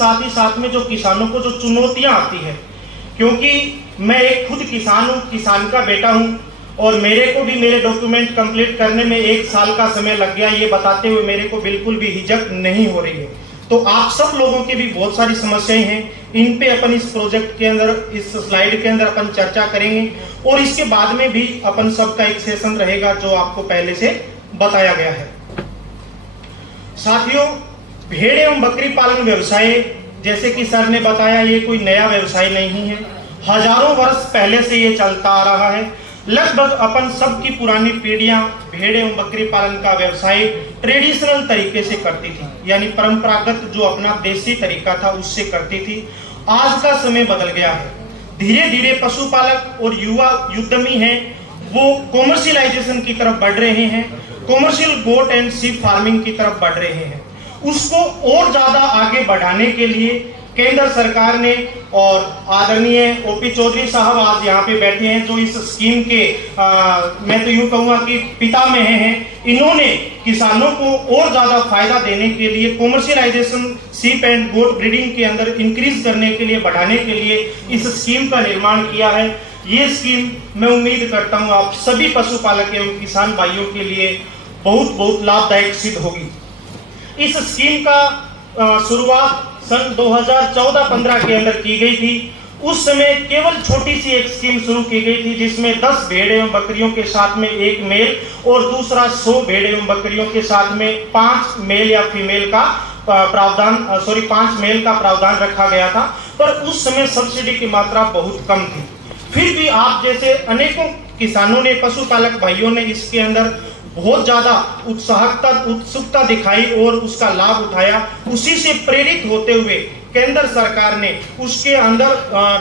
साथ ही साथ में जो किसानों को जो चुनौतियां आती है, क्योंकि मैं एक खुद किसान हूँ, किसान का बेटा हूँ, और मेरे को भी मेरे डॉक्यूमेंट कंप्लीट करने में 1 साल का समय लग गया, ये बताते हुए मेरे को बिल्कुल भी हिचक नहीं हो रही है। तो आप सब लोगों की भी बहुत सारी समस्याएं हैं, इन पे अपन इस प्रोजेक्ट के अंदर, इस स्लाइड के अंदर अपन चर्चा करेंगे, और इसके बाद में भी अपन सबका एक सेशन रहेगा जो आपको पहले से बताया गया है। साथियों, भेड़ एवं बकरी पालन व्यवसाय, जैसे कि सर ने बताया, ये कोई नया व्यवसाय नहीं है, हजारों वर्ष पहले से ये चलता आ रहा है। लगभग अपन सबकी पुरानी पीढ़ियां भेड़ एवं बकरी पालन का व्यवसाय ट्रेडिशनल तरीके से करती थी, यानी परंपरागत जो अपना देसी तरीका था उससे करती थी। आज का समय बदल गया है, धीरे धीरे पशुपालक और युवा उद्यमी हैं वो कॉमर्शियलाइजेशन की तरफ बढ़ रहे हैं, commercial goat and sheep farming की तरफ बढ़ रहे हैं। उसको और ज्यादा आगे बढ़ाने के लिए केंद्र सरकार ने, और आदरणीय ओपी चौधरी साहब आज यहाँ पे बैठे हैं जो इस स्कीम के मैं तो यूं कहूंगा कि पितामह हैं, इन्होंने किसानों को और ज्यादा फायदा देने के लिए commercialisation sheep and goat breeding के अंदर इंक्रीज करने के लिए, बढ़ाने के लिए इस स्कीम का निर्माण किया है। ये स्कीम मैं उम्मीद करता हूँ आप सभी पशुपालक एवं किसान भाइयों के लिए बहुत बहुत लाभदायक सिद्ध होगी। इस स्कीम का शुरुआत सन 2014-15 के अंदर की गई थी। उस समय केवल छोटी सी एक स्कीम शुरू की गई थी जिसमें 10 भेड़ एवं बकरियों के साथ में एक मेल और दूसरा 100 भेड़ एवं बकरियों के साथ में 5 मेल या फीमेल का प्रावधान 5 मेल का प्रावधान रखा गया था। पर उस समय सब्सिडी की मात्रा बहुत कम थी। फिर भी आप जैसे अनेकों किसानों ने, पशुपालक भाइयों ने इसके अंदर बहुत ज्यादा उत्सुकता दिखाई और उसका लाभ उठाया। उसी से प्रेरित होते हुए केंद्र सरकार ने उसके अंदर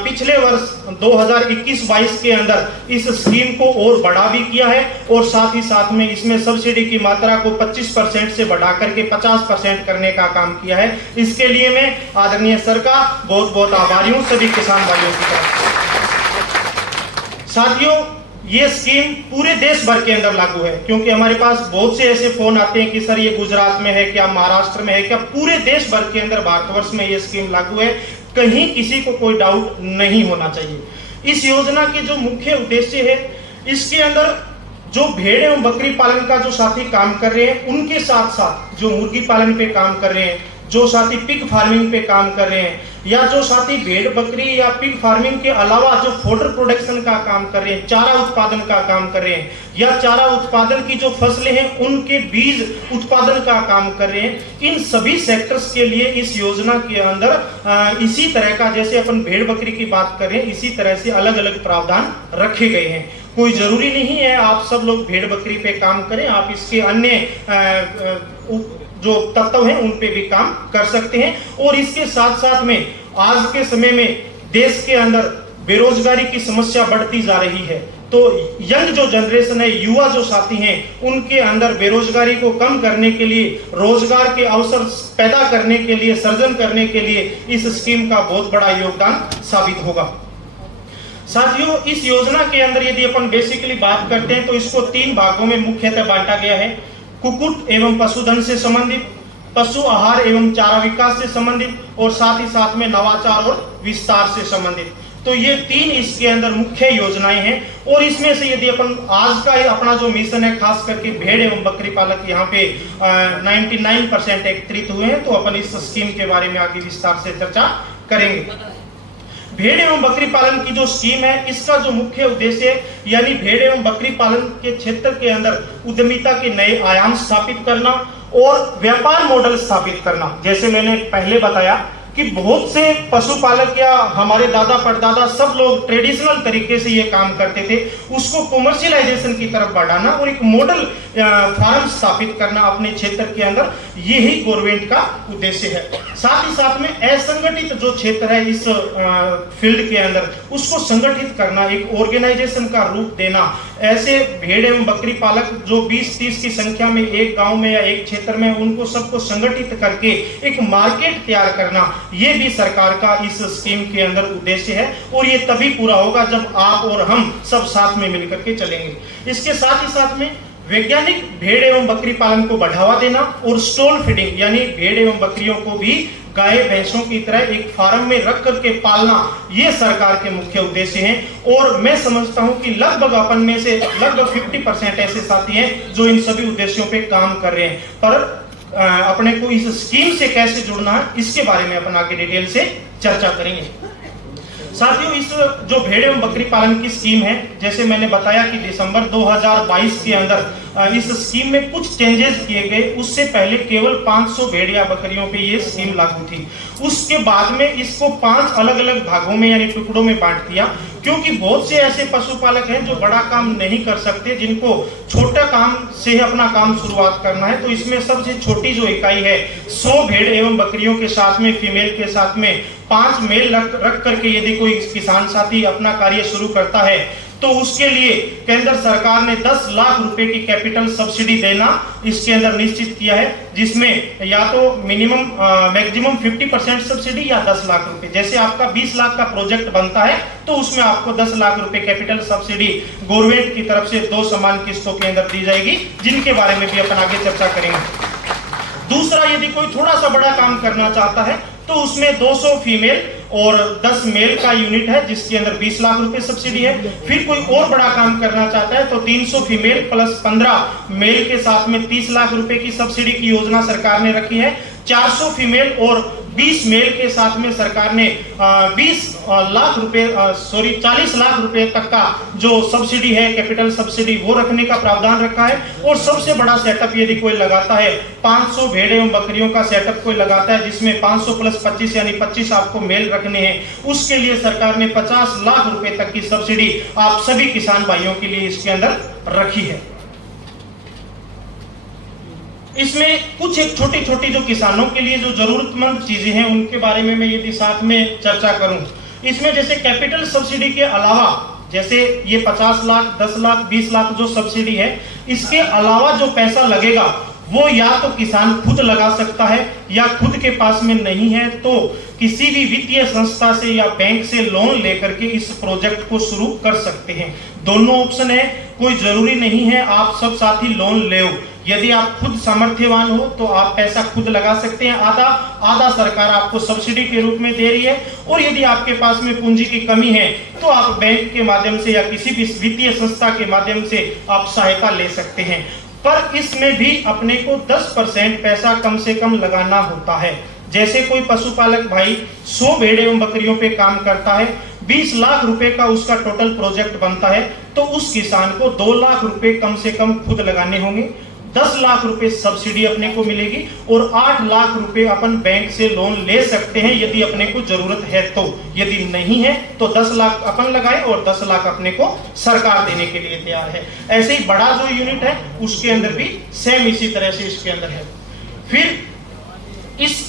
पिछले वर्ष 2021-22 के अंदर इस स्कीम को और बढ़ा भी किया है, और साथ ही साथ में इसमें सब्सिडी की मात्रा को 25% से बढ़ा करके 50% करने का काम किया है। इसके लिए मैं आदरणीय सर का बहुत बहुत आभारी हूँ सभी किसान भाइयों की तरफ। साथियों, ये स्कीम पूरे देश भर के अंदर लागू है, क्योंकि हमारे पास बहुत से ऐसे फोन आते हैं कि सर ये गुजरात में है क्या, महाराष्ट्र में है क्या। पूरे देश भर के अंदर, भारतवर्ष में ये स्कीम लागू है, कहीं किसी को कोई डाउट नहीं होना चाहिए। इस योजना के जो मुख्य उद्देश्य है, इसके अंदर जो भेड़ एवं बकरी पालन का जो साथी काम कर रहे हैं, उनके साथ साथ जो मुर्गी पालन पे काम कर रहे हैं, जो साथी पिग फार्मिंग पे काम कर रहे हैं, या जो साथी भेड़ बकरी या पिग फार्मिंग के अलावा जो फोडर प्रोडक्शन का काम कर रहे हैं, चारा उत्पादन का काम कर रहे हैं, या चारा उत्पादन की जो फसलें हैं उनके बीज उत्पादन का काम कर रहे हैं, इन सभी सेक्टर्स के लिए इस योजना के अंदर इसी तरह का, जैसे अपन भेड़ बकरी की बात कर रहे हैं, इसी तरह से अलग अलग प्रावधान रखे गए हैं। कोई जरूरी नहीं है आप सब लोग भेड़ बकरी पे काम करें, आप इसके अन्य जो तत्व हैं उन पे भी काम कर सकते हैं। और इसके साथ साथ में आज के समय में देश के अंदर बेरोजगारी की समस्या बढ़ती जा रही है, तो यंग जो जनरेशन है, युवा जो साथी हैं, उनके अंदर बेरोजगारी को कम करने के लिए, रोजगार के अवसर पैदा करने के लिए, सृजन करने के लिए इस स्कीम का बहुत बड़ा योगदान साबित होगा। साथियों, इस योजना के अंदर यदि अपन बेसिकली बात करते हैं तो इसको 3 भागों में मुख्यतः बांटा गया है। कुक्कुट एवं पशुधन से संबंधित, पशु आहार एवं चारा विकास से संबंधित, और साथ ही साथ में नवाचार और विस्तार से संबंधित। तो ये 3 इसके अंदर मुख्य योजनाएं हैं। और इसमें से यदि अपन आज का अपना जो मिशन है, खास करके भेड़ एवं बकरी पालक यहाँ पे 99% एकत्रित हुए हैं, तो अपन इस स्कीम के बारे में आगे विस्तार से चर्चा करेंगे। भेड़ एवं बकरी पालन की जो स्कीम है, इसका जो मुख्य उद्देश्य है, यानी भेड़ एवं बकरी पालन के क्षेत्र के अंदर उद्यमिता के नए आयाम स्थापित करना और व्यापार मॉडल स्थापित करना। जैसे मैंने पहले बताया कि बहुत से पशुपालक या हमारे दादा परदादा सब लोग ट्रेडिशनल तरीके से ये काम करते थे, उसको कॉमर्शियलाइजेशन की तरफ बढ़ाना और एक मॉडल फार्म स्थापित करना अपने क्षेत्र के अंदर, यही गवर्नमेंट का उद्देश्य है। साथ ही साथ में असंगठित जो क्षेत्र है इस फील्ड के अंदर, उसको संगठित करना, एक ऑर्गेनाइजेशन का रूप देना। ऐसे भेड़ एवं बकरी पालक जो 20-30 की संख्या में एक गांव में या एक क्षेत्र में, उनको सबको संगठित करके एक मार्केट तैयार करना, ये भी सरकार का इस स्कीम के अंदर उद्देश्य है। और ये तभी पूरा होगा जब आप और हम सब साथ में मिलकर के चलेंगे। इसके साथ ही साथ में वैज्ञानिक भेड़ एवं बकरी पालन को बढ़ावा देना और स्टॉल फीडिंग, यानी भेड़ एवं बकरियों को भी गाय भैंसों की तरह एक फार्म में रख करके पालना, ये सरकार के मुख्य उद्देश्य हैं। और मैं समझता हूं कि लगभग अपन में से लगभग 50% ऐसे साथी हैं जो इन सभी उद्देश्यों पे काम कर रहे हैं। पर अपने को इस स्कीम से कैसे जुड़ना है, इसके बारे में अपन आगे डिटेल से चर्चा करेंगे। साथियों, इस जो भेड़ एवं बकरी पालन की स्कीम है, जैसे मैंने बताया कि दिसंबर 2022 के अंदर इस स्कीम में कुछ चेंजेस किए गए। उससे पहले केवल 500 भेड़ या बकरियों पे ये स्कीम लागू थी। उसके बाद में इसको 5 अलग अलग भागों में यानी टुकड़ों में बांट दिया, क्योंकि बहुत से ऐसे पशुपालक हैं जो बड़ा काम नहीं कर सकते, जिनको छोटा काम से अपना काम शुरुआत करना है। तो इसमें सबसे छोटी जो इकाई है 100 भेड़ एवं बकरियों के साथ में, फीमेल के साथ में 5 मेल रख करके यदि कोई किसान साथी अपना कार्य शुरू करता है तो उसके लिए केंद्र सरकार ने 10 लाख रुपए की कैपिटल सब्सिडी देना इसके अंदर निश्चित किया है, जिसमें या तो मैक्सिमम 50% सब्सिडी या 10 लाख रुपए। जैसे आपका 20 लाख का प्रोजेक्ट बनता है तो उसमें आपको 10 लाख रुपए कैपिटल सब्सिडी गवर्नमेंट की तरफ से 2 समान किस्तों के अंदर दी जाएगी, जिनके बारे में भी अपन आगे चर्चा करेंगे। दूसरा, यदि कोई थोड़ा सा बड़ा काम करना चाहता है तो उसमें 200 फीमेल और 10 मेल का यूनिट है, जिसके अंदर 20 लाख रुपए सब्सिडी है। फिर कोई और बड़ा काम करना चाहता है तो 300 फीमेल प्लस 15 मेल के साथ में 30 लाख रुपए की सब्सिडी की योजना सरकार ने रखी है। 400 फीमेल और 20 मेल के साथ में सरकार ने 40 लाख रुपए तक का जो सब्सिडी है, कैपिटल सब्सिडी, वो रखने का प्रावधान रखा है। और सबसे बड़ा सेटअप यदि कोई लगाता है, 500 भेड़ एवं बकरियों का सेटअप कोई लगाता है, जिसमें 500 प्लस 25 यानी 25 आपको मेल रखने हैं, उसके लिए सरकार ने 50 लाख रुपए तक की सब्सिडी आप सभी किसान भाइयों के लिए इसके अंदर रखी है। इसमें कुछ एक छोटी छोटी जो किसानों के लिए जो जरूरतमंद चीजें हैं उनके बारे में मैं यदि साथ में चर्चा करूं, इसमें जैसे कैपिटल सब्सिडी के अलावा, जैसे ये 50 लाख, 10 लाख, 20 लाख जो सब्सिडी है, इसके अलावा जो पैसा लगेगा वो या तो किसान खुद लगा सकता है, या खुद के पास में नहीं है तो किसी भी वित्तीय संस्था से या बैंक से लोन लेकर के इस प्रोजेक्ट को शुरू कर सकते हैं। दोनों ऑप्शन है, कोई जरूरी नहीं है आप सब साथी लोन ले। यदि आप खुद सामर्थ्यवान हो तो आप पैसा खुद लगा सकते हैं, आधा सरकार आपको सब्सिडी के रूप में दे रही है। और यदि आपके पास में पूंजी की कमी है तो आप बैंक के माध्यम से या किसी भी वित्तीय संस्था के माध्यम से आप सहायता ले सकते हैं। पर इसमें भी अपने को 10% पैसा कम से कम लगाना होता है। जैसे कोई पशुपालक भाई 100 भेड़ एवं बकरियों पे काम करता है, 20 लाख रुपए का उसका टोटल प्रोजेक्ट बनता है, तो उस किसान को 2 लाख रुपए कम से कम खुद लगाने होंगे, 10 लाख रुपए सब्सिडी अपने को मिलेगी और 8 लाख रुपए अपन बैंक से लोन ले सकते हैं यदि अपने को जरूरत है तो। यदि नहीं है तो 10 लाख अपन लगाए और 10 लाख अपने को सरकार देने के लिए तैयार है। ऐसे ही बड़ा जो यूनिट है उसके अंदर भी सेम इसी तरह से इसके अंदर है। फिर इस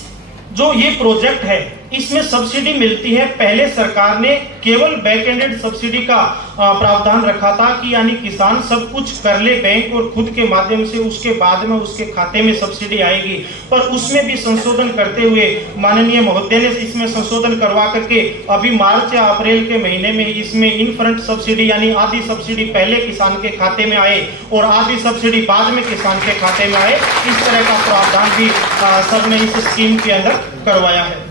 जो ये प्रोजेक्ट है इसमें सब्सिडी मिलती है। पहले सरकार ने केवल बैक एंडेड सब्सिडी का प्रावधान रखा था कि यानी किसान सब कुछ कर ले बैंक और खुद के माध्यम से, उसके बाद में उसके खाते में सब्सिडी आएगी। पर उसमें भी संशोधन करते हुए माननीय महोदय ने इसमें संशोधन करवा करके अभी मार्च या अप्रैल के महीने में इसमें इन फ्रंट सब्सिडी यानी आधी सब्सिडी पहले किसान के खाते में आए और आधी सब्सिडी बाद में किसान के खाते में आए। इस तरह का प्रावधान भी सबने इस स्कीम के अंदर करवाया है।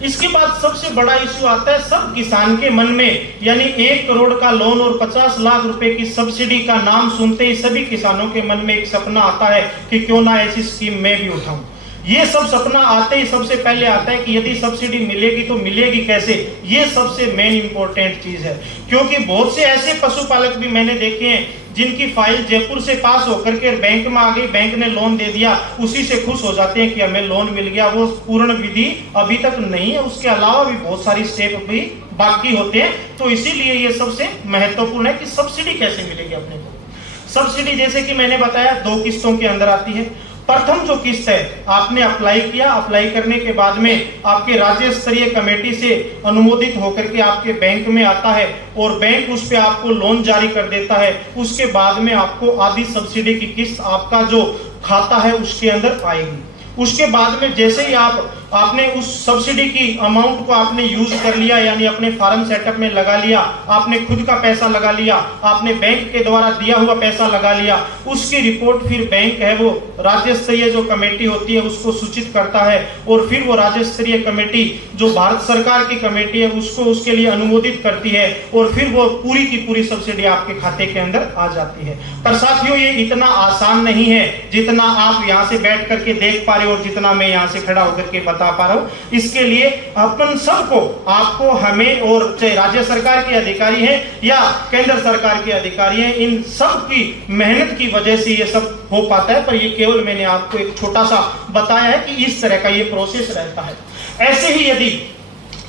इसके बाद सबसे बड़ा इश्यू आता है सब किसान के मन में, यानी 1 करोड़ का लोन और 50 लाख रुपए की सब्सिडी का नाम सुनते ही सभी किसानों के मन में एक सपना आता है कि क्यों ना ऐसी स्कीम मैं भी उठाऊं। ये सब सपना आते ही सबसे पहले आता है कि यदि सब्सिडी मिलेगी तो मिलेगी कैसे। ये सबसे मेन इंपॉर्टेंट चीज है, क्योंकि बहुत से ऐसे पशुपालक भी मैंने देखे हैं जिनकी फाइल जयपुर से पास होकर के बैंक में आ गई, बैंक ने लोन दे दिया, उसी से खुश हो जाते हैं कि हमें लोन मिल गया। वो पूर्ण विधि अभी तक नहीं है, उसके अलावा भी बहुत सारी स्टेप भी बाकी होते हैं। तो इसीलिए ये सबसे महत्वपूर्ण है कि सब्सिडी कैसे मिलेगी अपने को। सब्सिडी जैसे कि मैंने बताया 2 किस्तों के अंदर आती है। प्रथम जो किस्त है आपने अप्लाई किया, अप्लाई करने के बाद में आपके राज्य स्तरीय कमेटी से अनुमोदित होकर के आपके बैंक में आता है और बैंक उस पे आपको लोन जारी कर देता है। उसके बाद में आपको आधी सब्सिडी की किस्त आपका जो खाता है उसके अंदर आएगी। उसके बाद में जैसे ही आप आपने उस सब्सिडी की अमाउंट को आपने यूज कर लिया, यानी अपने फार्म सेटअप में लगा लिया, आपने खुद का पैसा लगा लिया, आपने बैंक के द्वारा दिया हुआ पैसा लगा लिया, उसकी रिपोर्ट फिर बैंक है वो राज्य स्तरीय जो कमेटी होती है उसको सूचित करता है, और फिर वो राज्य स्तरीय कमेटी जो भारत सरकार की कमेटी है उसको उसके लिए अनुमोदित करती है, और फिर वो पूरी की पूरी सब्सिडी आपके खाते के अंदर आ जाती है। पर साथियों, ये इतना आसान नहीं है जितना आप यहाँ से बैठ करके देख पा रहे हो और जितना मैं यहाँ से खड़ा होकर के बता पा रहा हूँ। इसके लिए अपन सबको, आपको, हमें, और चाहे राज्य सरकार के अधिकारी हैं या केंद्र सरकार के अधिकारी हैं, इन सब की मेहनत की वजह से ये सब हो पाता है। पर ये केवल मैंने आपको एक छोटा सा बताया है कि इस तरह का ये प्रोसेस रहता है। ऐसे ही यदि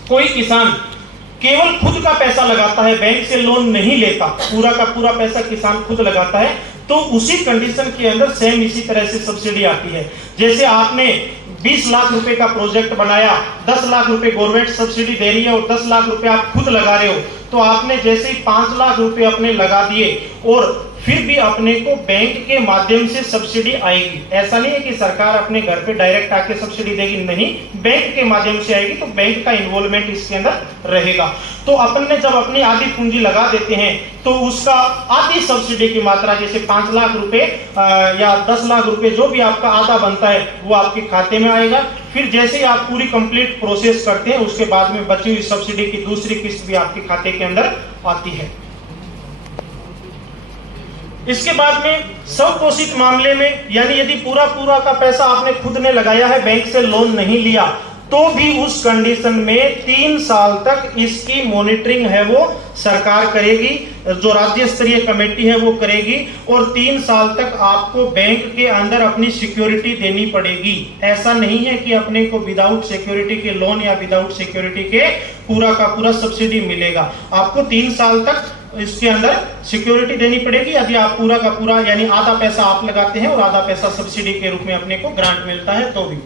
कोई किसान केवल खुद का पैसा लगाता है, बैंक से लोन नहीं लेता, पूरा का पूरा पैसा किसान खुद लगाता है, तो उसी कंडीशन के अंदर सेम इसी तरह से सब्सिडी आती है। जैसे आपने 20 लाख रुपए का प्रोजेक्ट बनाया, 10 लाख रुपए गवर्नमेंट सब्सिडी दे रही है और 10 लाख रुपए आप खुद लगा रहे हो, तो आपने जैसे ही 5 लाख रुपए अपने लगा दिए और फिर भी अपने को बैंक के माध्यम से सब्सिडी आएगी। ऐसा नहीं है कि सरकार अपने घर पे डायरेक्ट आके सब्सिडी देगी, नहीं, बैंक के माध्यम से आएगी, तो बैंक का इन्वॉल्वमेंट इसके अंदर रहेगा। तो अपन ने जब अपनी आधी पूंजी लगा देते हैं तो उसका आधी सब्सिडी की मात्रा, जैसे 5 लाख रुपए या 10 लाख रुपए जो भी आपका आधा बनता है वो आपके खाते में आएगा। फिर जैसे ही आप पूरी कंप्लीट प्रोसेस करते हैं उसके बाद में बची हुई सब्सिडी की दूसरी किस्त भी आपके खाते के अंदर आती है। इसके बाद में स्वघोषित मामले में, यानी यदि पूरा का पैसा आपने खुद ने लगाया है, बैंक से लोन नहीं लिया, तो भी उस कंडीशन में 3 साल तक इसकी मॉनिटरिंग है वो सरकार करेगी, जो राज्य स्तरीय कमेटी है वो करेगी, और 3 साल तक आपको बैंक के अंदर अपनी सिक्योरिटी देनी पड़ेगी। ऐसा नहीं है कि अपने को विदाउट सिक्योरिटी के लोन या विदाउट सिक्योरिटी के पूरा का पूरा सब्सिडी मिलेगा। आपको 3 साल तक इसके अंदर सिक्योरिटी देनी पड़ेगी, यदि आप पूरा का पूरा, यानी आधा पैसा आप लगाते हैं और आधा पैसा सब्सिडी के रूप में अपने को ग्रांट मिलता है तो भी।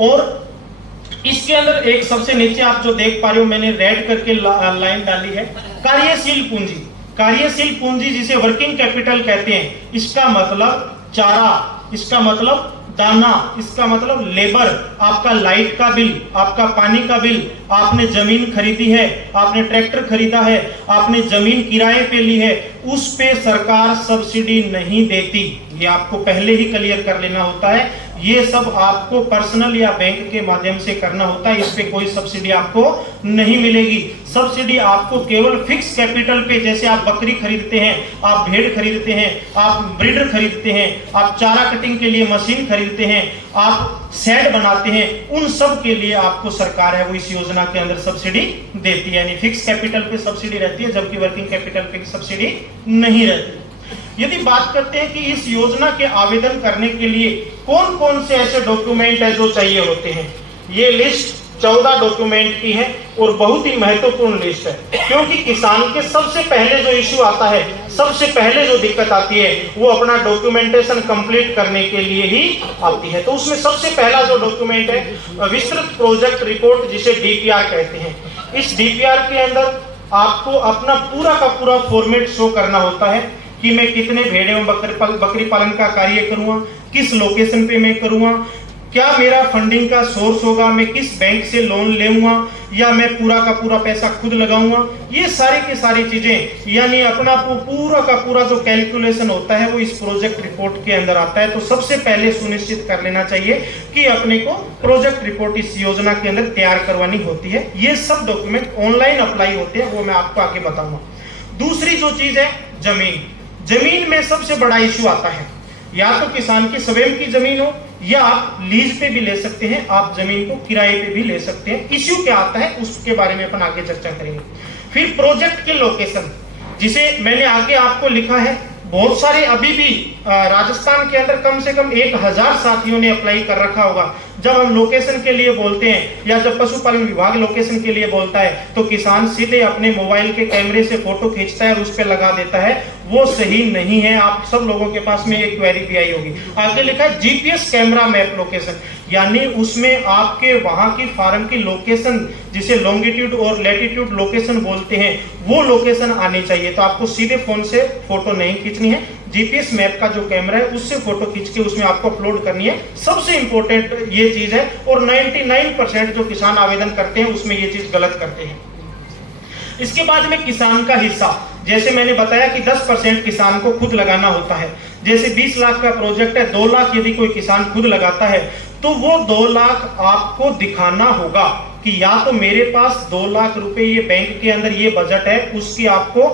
और इसके अंदर एक सबसे नीचे आप जो देख पा रहे हो, मैंने रेड करके लाइन डाली है, कार्यशील पूंजी। कार्यशील पूंजी जिसे वर्किंग कैपिटल कहते हैं, इसका मतलब चारा, इसका मतलब दाना, इसका मतलब लेबर, आपका लाइट का बिल, आपका पानी का बिल, आपने जमीन खरीदी है, आपने ट्रैक्टर खरीदा है, आपने जमीन किराए पे ली है, उस पे सरकार सब्सिडी नहीं देती। ये आपको पहले ही क्लियर कर लेना होता है। ये सब आपको पर्सनल या बैंक के माध्यम से करना होता है, इस पे कोई सब्सिडी आपको नहीं मिलेगी। सब्सिडी आपको केवल फिक्स कैपिटल पे, जैसे आप बकरी खरीदते हैं, आप भेड़ खरीदते हैं, आप ब्रीडर खरीदते हैं, आप चारा कटिंग के लिए मशीन खरीदते हैं, आप शेड बनाते हैं, उन सब के लिए आपको सरकार है वो इस योजना के अंदर सब्सिडी देती है। यानी फिक्स कैपिटल पे सब्सिडी रहती है, जबकि वर्किंग कैपिटल पे सब्सिडी नहीं रहती। यदि बात करते हैं कि इस योजना के आवेदन करने के लिए कौन कौन से ऐसे डॉक्यूमेंट है जो चाहिए होते हैं, ये लिस्ट 14 डॉक्यूमेंट की है और बहुत ही महत्वपूर्ण लिस्ट है, क्योंकि किसान के सबसे पहले जो इश्यू आता है, सबसे पहले जो दिक्कत आती है, वो अपना डॉक्यूमेंटेशन कंप्लीट करने के लिए ही आती है। तो उसमें सबसे पहला जो डॉक्यूमेंट है, विस्तृत प्रोजेक्ट रिपोर्ट, जिसे डीपीआर कहते हैं। इस डीपीआर के अंदर आपको अपना पूरा का पूरा फॉर्मेट शो करना होता है कि मैं कितने भेड़े एवं बकरी पालन का कार्य करूंगा, किस लोकेशन पे मैं करूंगा, क्या मेरा फंडिंग का सोर्स होगा, मैं किस बैंक से लोन लेऊंगा या मैं पूरा का पूरा पैसा खुद लगाऊंगा। ये सारी की सारी चीजें, यानी अपना पूरा का पूरा जो कैलकुलेशन होता है वो इस प्रोजेक्ट रिपोर्ट के अंदर आता है। तो सबसे पहले सुनिश्चित कर लेना चाहिए कि अपने को प्रोजेक्ट रिपोर्ट इस योजना के अंदर तैयार करवानी होती है। ये सब डॉक्यूमेंट ऑनलाइन अप्लाई होते हैं, वो मैं आपको आगे बताऊंगा। दूसरी जो चीज है, जमीन में सबसे बड़ा इश्यू आता है, या तो किसान की स्वयं की जमीन हो या आप लीज पे भी ले सकते हैं, आप जमीन को किराए पे भी ले सकते हैं। इश्यू क्या आता है उसके बारे में अपन आगे चर्चा करेंगे। फिर प्रोजेक्ट के लोकेशन, जिसे मैंने आगे आपको लिखा है, बहुत सारे अभी भी राजस्थान के अंदर कम से कम 1000 साथियों ने अप्लाई कर रखा होगा। जब हम लोकेशन के लिए बोलते हैं या जब पशुपालन विभाग लोकेशन के लिए बोलता है तो किसान सीधे अपने मोबाइल के कैमरे से फोटो खींचता है और उस पर लगा देता है, वो सही नहीं है। आप सब लोगों के पास में एक क्वेरी भी आई होगी, आगे लिखा है जीपीएस कैमरा मैप लोकेशन, यानी उसमें आपके वहां की फार्म की लोकेशन, जिसे लॉन्गिट्यूड और लैटिट्यूड लोकेशन बोलते हैं, वो लोकेशन आनी चाहिए। तो आपको सीधे फोन से फोटो नहीं खींचनी है, जीपीएस मैप का जो कैमरा है उससे फोटो खींच के उसमें आपको अपलोड करनी है। सबसे इंपॉर्टेंट ये चीज है, और 99% जो किसान आवेदन करते हैं उसमें ये चीज गलत करते हैं। इसके बाद में किसान का हिस्सा, जैसे मैंने बताया कि 10% किसान को खुद लगाना होता है। जैसे 20 लाख का प्रोजेक्ट है, 2 लाख यदि कोई किसान खुद लगाता है तो वो 2 लाख आपको दिखाना होगा कि या तो मेरे पास 2 लाख रुपए ये बैंक के अंदर ये बजट है, उसकी आपको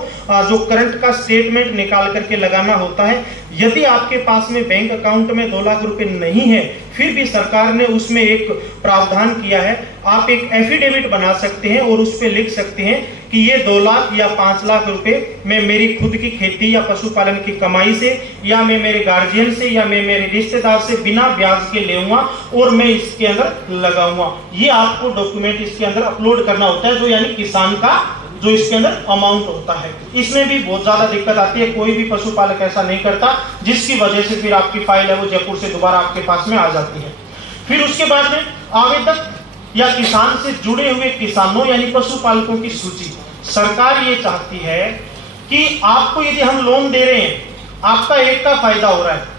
जो करंट का स्टेटमेंट निकाल करके लगाना होता है। यदि आपके पास में बैंक अकाउंट में 2 लाख रुपए नहीं है, फिर भी सरकार ने उसमें एक प्रावधान किया है, आप एक एफिडेविट बना सकते हैं और उस पर लिख सकते हैं कि ये 2 लाख या 5 लाख रुपए मैं मेरी खुद की खेती या पशुपालन की कमाई से, या मैं मेरे गार्जियन से, या मैं मेरे रिश्तेदार से बिना ब्याज के लेऊंगा और मैं इसके अंदर लगाऊंगा। ये आपको डॉक्यूमेंट इसके अंदर अपलोड करना होता है, जो यानी किसान का जो इसके अंदर अमाउंट होता है। इसमें भी बहुत ज्यादा दिक्कत आती है, कोई भी पशुपालक ऐसा नहीं करता, जिसकी वजह से फिर आपकी फाइल है वो जयपुर से दोबारा आपके पास में आ जाती है। फिर उसके बाद में आवेदक या किसान से जुड़े हुए किसानों यानी पशुपालकों की सूची। सरकार ये चाहती है कि आपको यदि हम लोन दे रहे हैं, आपका एक का फायदा हो रहा है,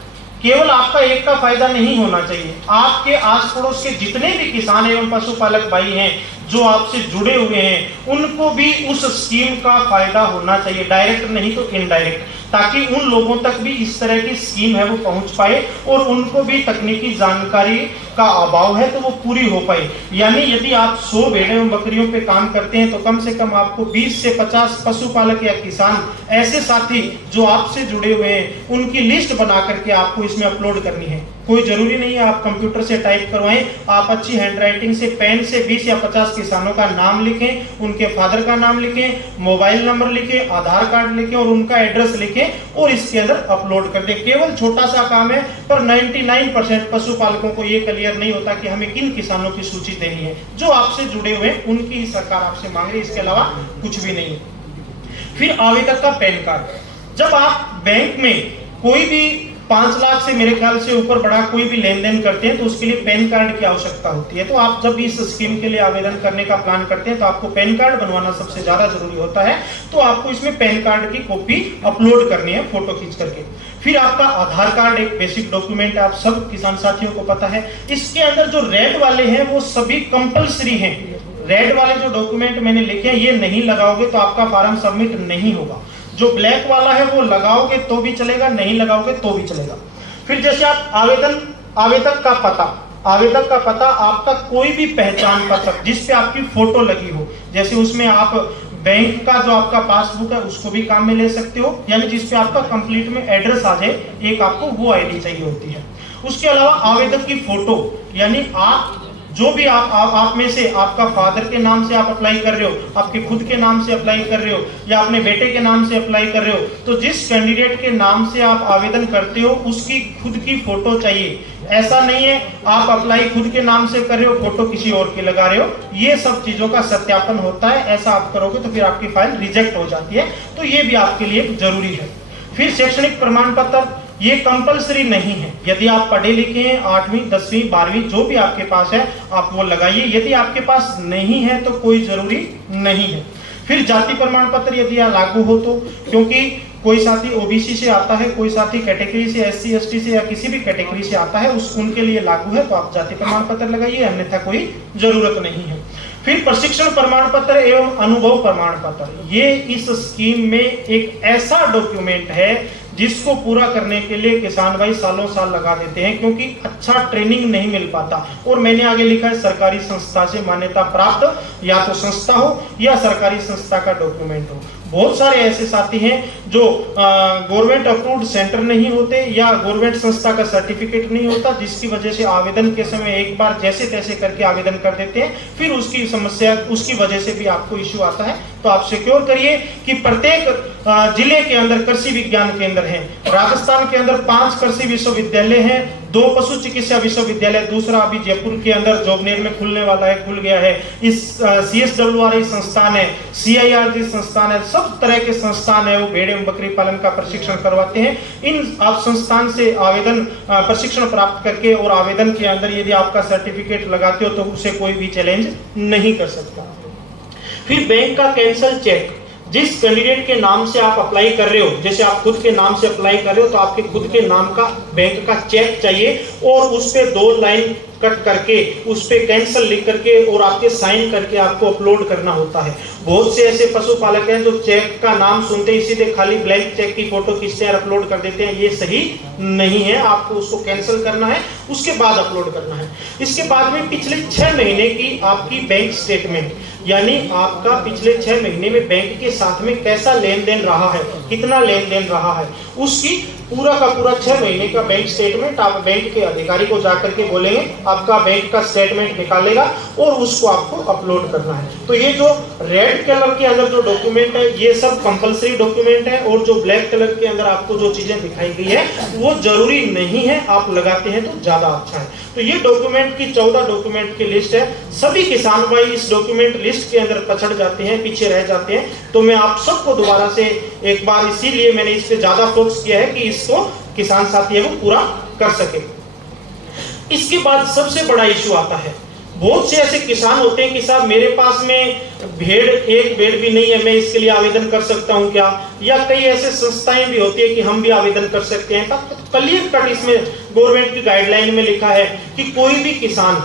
केवल आपका एक का फायदा नहीं होना चाहिए, आपके आस पड़ोस के जितने भी किसान एवं पशुपालक भाई हैं जो आपसे जुड़े हुए हैं, उनको भी उस स्कीम का फायदा होना चाहिए, डायरेक्ट नहीं तो इनडायरेक्ट, ताकि उन लोगों तक भी इस तरह की स्कीम है वो पहुंच पाए और उनको भी तकनीकी जानकारी का अभाव है तो वो पूरी हो पाए। यानी यदि आप 100 भेड़ें एवं बकरियों पे काम करते हैं तो कम से कम आपको 20 से 50 पशुपालक या किसान ऐसे साथी जो आपसे जुड़े हुए हैं उनकी लिस्ट बना करके आपको इसमें अपलोड करनी है। कोई जरूरी नहीं है आप कंप्यूटर से टाइप करवाएं, आप अच्छी हैंडराइटिंग से पेन से 20 या 50 किसानों का नाम लिखें, उनके फादर का नाम लिखें, मोबाइल नंबर लिखें, आधार कार्ड लिखें और उनका एड्रेस लिखें और इसके अंदर अपलोड कर दें। केवल छोटा सा काम है, पर 99% पशुपालकों को ये क्लियर नहीं होता कि हमें किन किसानों की सूची देनी है। जो आपसे जुड़े हुए उनकी ही सरकार आपसे मांग रही है, इसके अलावा कुछ भी नहीं। फिर आवेदक का पैन कार्ड। जब आप बैंक में कोई भी 5 लाख से मेरे ख्याल से ऊपर बड़ा कोई भी लेन देन करते हैं तो उसके लिए पैन कार्ड की आवश्यकता होती है। तो आप जब इस स्कीम के लिए आवेदन करने का प्लान करते हैं तो आपको पैन कार्ड बनवाना सबसे ज्यादा जरूरी होता है। तो आपको इसमें पैन कार्ड की कॉपी अपलोड करनी है फोटो खींच करके। फिर आपका आधार कार्ड एक बेसिक डॉक्यूमेंट है, आप सब किसान साथियों को पता है। इसके अंदर जो रेड वाले हैं वो सभी कंपलसरी हैं। रेड वाले जो डॉक्यूमेंट मैंने लिखे हैं ये नहीं लगाओगे तो आपका फॉर्म सबमिट नहीं होगा। जो ब्लैक वाला है वो लगाओगे तो भी चलेगा, नहीं लगाओगे तो भी चलेगा। फिर जैसे आप आवेदक का पता, आपका कोई भी पहचान पत्र जिस पे आपकी फोटो लगी हो, जैसे उसमें आप बैंक का जो आपका पासबुक है उसको भी काम में ले सकते हो, यानी जिस पे आपका कंप्लीट में एड्रेस आ जाए, एक आपको वो आईडी चाहिए होती है। उसके अलावा आवेदक की फोटो, यानी आप जो भी आप में से आपका फादर के नाम से आप अप्लाई कर रहे हो, आपके खुद के नाम से अप्लाई कर रहे हो या अपने बेटे के नाम से अप्लाई कर रहे हो, तो जिस कैंडिडेट के नाम से आप आवेदन करते हो उसकी खुद की फोटो चाहिए। ऐसा नहीं है आप अप्लाई खुद के नाम से कर रहे हो, फोटो किसी और की लगा रहे हो। ये सब चीजों का सत्यापन होता है, ऐसा आप करोगे तो फिर आपकी फाइल रिजेक्ट हो जाती है, तो ये भी आपके लिए जरूरी है। फिर शैक्षणिक प्रमाण पत्र, ये कंपलसरी नहीं है। यदि आप पढ़े लिखे हैं, 8वीं 10वीं 12वीं जो भी आपके पास है आप वो लगाइए, यदि आपके पास नहीं है तो कोई जरूरी नहीं है। फिर जाति प्रमाण पत्र यदि लागू हो तो, क्योंकि कोई साथी ओबीसी से आता है, कोई साथी कैटेगरी से SC ST से या किसी भी कैटेगरी से आता है, उनके लिए लागू है तो आप जाति प्रमाण पत्र लगाइए, अन्यथा कोई जरूरत नहीं है। फिर प्रशिक्षण प्रमाण पत्र एवं अनुभव प्रमाण पत्र, ये इस स्कीम में एक ऐसा डॉक्यूमेंट है जिसको पूरा करने के लिए किसान भाई सालों साल लगा देते हैं, क्योंकि अच्छा ट्रेनिंग नहीं मिल पाता। और मैंने आगे लिखा है सरकारी संस्था से मान्यता प्राप्त या तो संस्था हो या सरकारी संस्था का डॉक्यूमेंट हो। बहुत सारे ऐसे साथी हैं जो गवर्नमेंट अप्रूव्ड सेंटर नहीं होते या गवर्नमेंट संस्था का सर्टिफिकेट नहीं होता, जिसकी वजह से आवेदन के समय एक बार जैसे तैसे करके आवेदन कर देते हैं, फिर उसकी समस्या उसकी वजह से भी आपको इश्यू आता है। तो आप सिक्योर करिए कि प्रत्येक जिले के अंदर कृषि विज्ञान केंद्र हैं। राजस्थान के अंदर 5 कृषि विश्वविद्यालय हैं, 2 पशु चिकित्सा विश्वविद्यालय, दूसरा अभी जयपुर के अंदर जोबनेर में खुलने वाला है, खुल गया है। इस CSWRI संस्थान है, CIRG संस्थान है, सब तरह के संस्थान है वो भेड़ एवं बकरी पालन का प्रशिक्षण करवाते हैं। इन आप संस्थान से आवेदन प्रशिक्षण प्राप्त करके और आवेदन के अंदर यदि आपका सर्टिफिकेट लगाते हो तो उसे कोई भी चैलेंज नहीं कर सकता। फिर बैंक का कैंसल चेक, जिस कैंडिडेट के नाम से आप अप्लाई कर रहे हो, जैसे आप खुद के नाम से अप्लाई कर रहे हो तो आपके खुद के नाम का बैंक का चेक चाहिए और उस पे 2 लाइन कट करके उस पे कैंसिल लिख करके और आपके साइन करके आपको अपलोड करना होता है। बहुत से ऐसे पशुपालक हैं जो चेक का नाम सुनते ही सीधे खाली ब्लैंक चेक की फोटो खींचते हैं और अपलोड कर देते हैं। ये सही नहीं है, आपको उसको कैंसिल करना है, उसके बाद अपलोड करना है। इसके बाद में पिछले 6 महीने की आपकी बैंक स्टेटमेंट, यानी आपका पिछले 6 महीने में बैंक के साथ में कैसा लेन देन रहा है, कितना लेन देन रहा है, उसकी पूरा का पूरा 6 महीने का बैंक स्टेटमेंट आप बैंक के अधिकारी को जाकर के बोलेंगे, आपका बैंक का स्टेटमेंट निकालेगा और उसको आपको अपलोड करना है। तो ये जो रेड कलर के अंदर जो डॉक्यूमेंट है ये सब कंपलसरी डॉक्यूमेंट है और जो ब्लैक कलर के अंदर आपको जो चीजें दिखाई गई है वो जरूरी नहीं है, आप लगाते हैं तो ज्यादा अच्छा है। तो ये डॉक्यूमेंट की 14 डॉक्यूमेंट की लिस्ट है। सभी किसान भाई इस डॉक्यूमेंट लिस्ट के अंदर पछड़ जाते हैं, पीछे रह जाते हैं। तो मैं आप सबको दोबारा से एक बार, इसीलिए मैंने इस पे ज्यादा फोकस किया है कि इसको किसान साथी है वो पूरा कर सके। इसके बाद सबसे बड़ा इशू आता है, बहुत से ऐसे किसान होते हैं कि साहब मेरे पास में भेड़, एक भेड़ भी नहीं है, मैं इसके लिए आवेदन कर सकता हूं क्या? या कई ऐसे संस्थाएं भी होती है कि हम भी आवेदन कर सकते हैं। तो क्लियर कट इसमें गवर्नमेंट की गाइडलाइन में लिखा है कि कोई भी किसान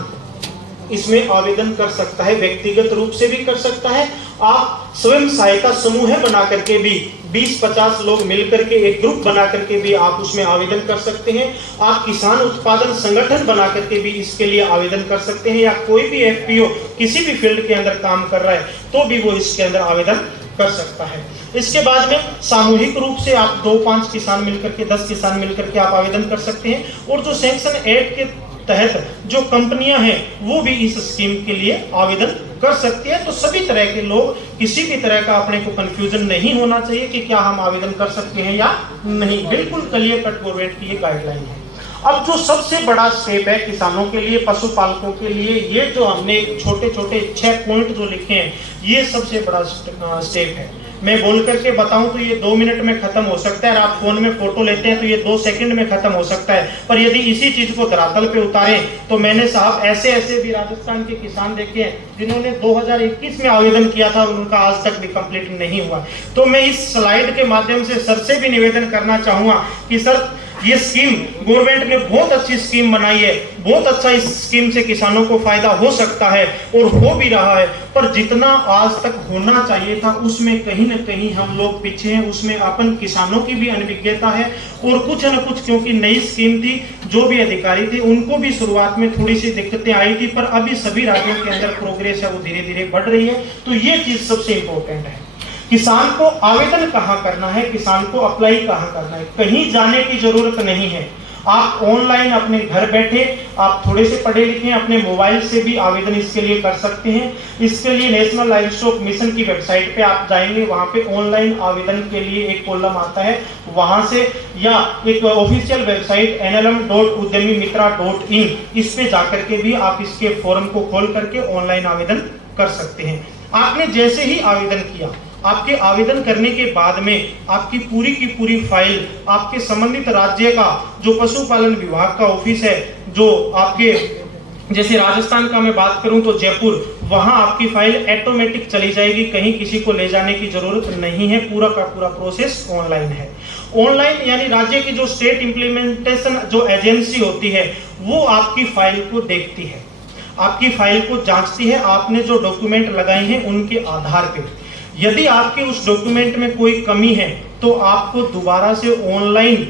इसमें आवेदन कर सकता है, व्यक्तिगत रूप से भी कर सकता है। आप स्वयं सहायता समूह बना करके भी 20-50 लोग मिलकर के एक ग्रुप बना करके भी आप उसमें आवेदन कर सकते हैं। आप किसान उत्पादन संगठन बना करके भी इसके लिए आवेदन कर सकते हैं, या कोई भी एफपीओ किसी भी फील्ड के अंदर काम कर रहा है तो भी वो इसके अंदर आवेदन कर सकता है। इसके बाद में सामूहिक रूप से आप 2-5 किसान मिलकर के, 10 किसान मिलकर के आप आवेदन कर सकते हैं। और जो सैंक्शन एक्ट के तहत जो कंपनियां हैं वो भी इस स्कीम के लिए आवेदन कर सकती है। तो सभी तरह के लोग, किसी भी तरह का अपने को कंफ्यूजन नहीं होना चाहिए कि क्या हम आवेदन कर सकते हैं या नहीं। बिल्कुल क्लियर कट गवर्नमेंट की ये गाइडलाइन है। अब जो सबसे बड़ा स्टेप है किसानों के लिए, पशुपालकों के लिए, ये जो हमने छोटे छोटे 6 पॉइंट जो लिखे हैं ये सबसे बड़ा स्टेप है। मैं बोल करके बताऊं तो ये 2 मिनट में खत्म हो सकता है, और आप फोन में फोटो लेते हैं तो ये 2 सेकंड में खत्म हो सकता है। पर यदि इसी चीज को धरातल पे उतारें तो मैंने साहब ऐसे ऐसे भी राजस्थान के किसान देखे हैं जिन्होंने 2021 में आवेदन किया था, उनका आज तक भी कंप्लीट नहीं हुआ। तो मैं इस स्लाइड के माध्यम से सर से भी निवेदन करना चाहूंगा कि सर ये स्कीम गवर्नमेंट ने बहुत अच्छी स्कीम बनाई है, बहुत अच्छा इस स्कीम से किसानों को फायदा हो सकता है और हो भी रहा है। पर जितना आज तक होना चाहिए था उसमें कहीं ना कहीं हम लोग पीछे हैं, उसमें अपन किसानों की भी अनभिज्ञता है और कुछ न कुछ, क्योंकि नई स्कीम थी, जो भी अधिकारी थे उनको भी शुरुआत में थोड़ी सी दिक्कतें आई थी, पर अभी सभी राज्यों के अंदर प्रोग्रेस है वो धीरे धीरे बढ़ रही है। तो ये चीज सबसे इंपॉर्टेंट है। किसान को आवेदन कहाँ करना है, किसान को अप्लाई कहाँ करना है, कहीं जाने की जरूरत नहीं है। आप ऑनलाइन अपने घर बैठे, आप थोड़े से पढ़े लिखे अपने मोबाइल से भी आवेदन इसके लिए कर सकते हैं। इसके लिए नेशनल लाइव स्टॉक मिशन की वेबसाइट पे आप जाएंगे, वहां पे ऑनलाइन आवेदन के लिए एक कॉलम आता है, वहां से, या एक ऑफिशियल वेबसाइट nlm.udyamimitra.in, इस पे जाकर के भी आप इसके फॉर्म को खोल करके ऑनलाइन आवेदन कर सकते हैं। आपने जैसे ही आवेदन किया, आपके आवेदन करने के बाद में आपकी पूरी की पूरी फाइल आपके संबंधित राज्य का जो पशुपालन विभाग का ऑफिस है, जो आपके, जैसे राजस्थान का मैं बात करूं तो जयपुर, वहां आपकी फाइल ऑटोमेटिक चली जाएगी, कहीं किसी को ले जाने की जरूरत नहीं है। पूरा का पूरा प्रोसेस ऑनलाइन है। ऑनलाइन यानी राज्य की जो स्टेट इंप्लीमेंटेशन जो एजेंसी होती है वो आपकी फाइल को देखती है, आपकी फाइल को जांचती है, आपने जो डॉक्यूमेंट लगाए हैं उनके आधार पे। यदि आपके उस डॉक्यूमेंट में कोई कमी है तो आपको दोबारा से ऑनलाइन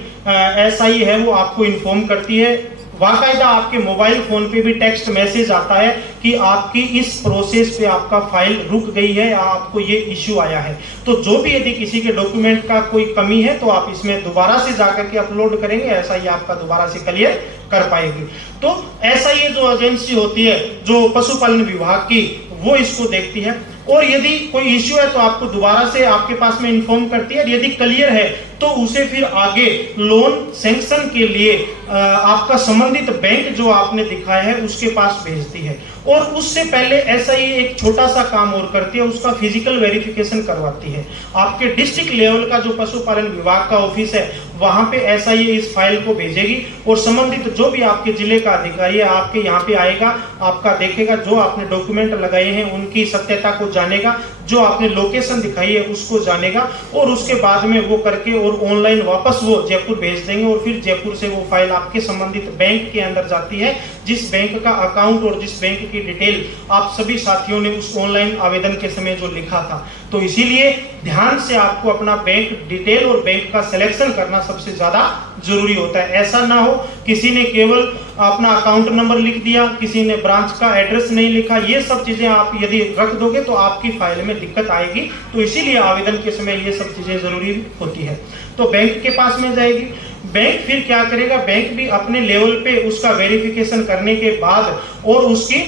एसआई है वो आपको इन्फॉर्म करती है। बाकायदा आपके मोबाइल फोन पे भी टेक्स्ट मैसेज आता है कि आपकी इस प्रोसेस पे आपका फाइल रुक गई है या आपको ये इश्यू आया है। तो जो भी यदि किसी के डॉक्यूमेंट का कोई कमी है तो आप इसमें दोबारा से जाकर के अपलोड करेंगे, ऐसा ही आपका दोबारा से क्लियर कर पाएगी। तो ऐसा ये जो एजेंसी होती है जो पशुपालन विभाग की, वो इसको देखती है और यदि कोई इश्यू है तो आपको दोबारा से आपके पास में इन्फॉर्म करती है। यदि क्लियर है तो उसे फिर आगे लोन सैंक्शन के लिए आपका संबंधित बैंक जो आपने दिखाया है उसके पास भेजती है। और उससे पहले ऐसा ही एक छोटा सा काम और करती है, उसका फिजिकल वेरिफिकेशन करवाती है। आपके डिस्ट्रिक्ट लेवल का जो पशुपालन विभाग का ऑफिस है वहां पे ऐसा ही इस फाइल को भेजेगी और संबंधित जो भी आपके जिले का अधिकारी है आपके यहाँ पे आएगा, आपका देखेगा, जो आपने डॉक्यूमेंट लगाए हैं उनकी सत्यता को जानेगा, जो आपने लोकेशन दिखाई है उसको जानेगा, और उसके बाद में वो करके और ऑनलाइन वापस वो जयपुर भेज देंगे, और फिर जयपुर से वो फाइल आपके संबंधित बैंक के अंदर जाती है, जिस बैंक का अकाउंट और जिस बैंक की डिटेल आप सभी साथियों ने उस ऑनलाइन आवेदन के समय जो लिखा था। तो इसीलिए ध्यान से आपको अपना बैंक डिटेल और बैंक का सिलेक्शन करना सबसे ज्यादा जरूरी होता है। ऐसा ना हो किसी ने केवल अपना अकाउंट नंबर लिख दिया, किसी ने ब्रांच का एड्रेस नहीं लिखा, ये सब चीजें आप यदि रख दोगे तो आपकी फाइल में दिक्कत आएगी। तो इसीलिए आवेदन के समय ये सब चीजें जरूरी होती है। तो बैंक के पास में जाएगी, बैंक फिर क्या करेगा, बैंक भी अपने लेवल पे उसका वेरिफिकेशन करने के बाद और उसकी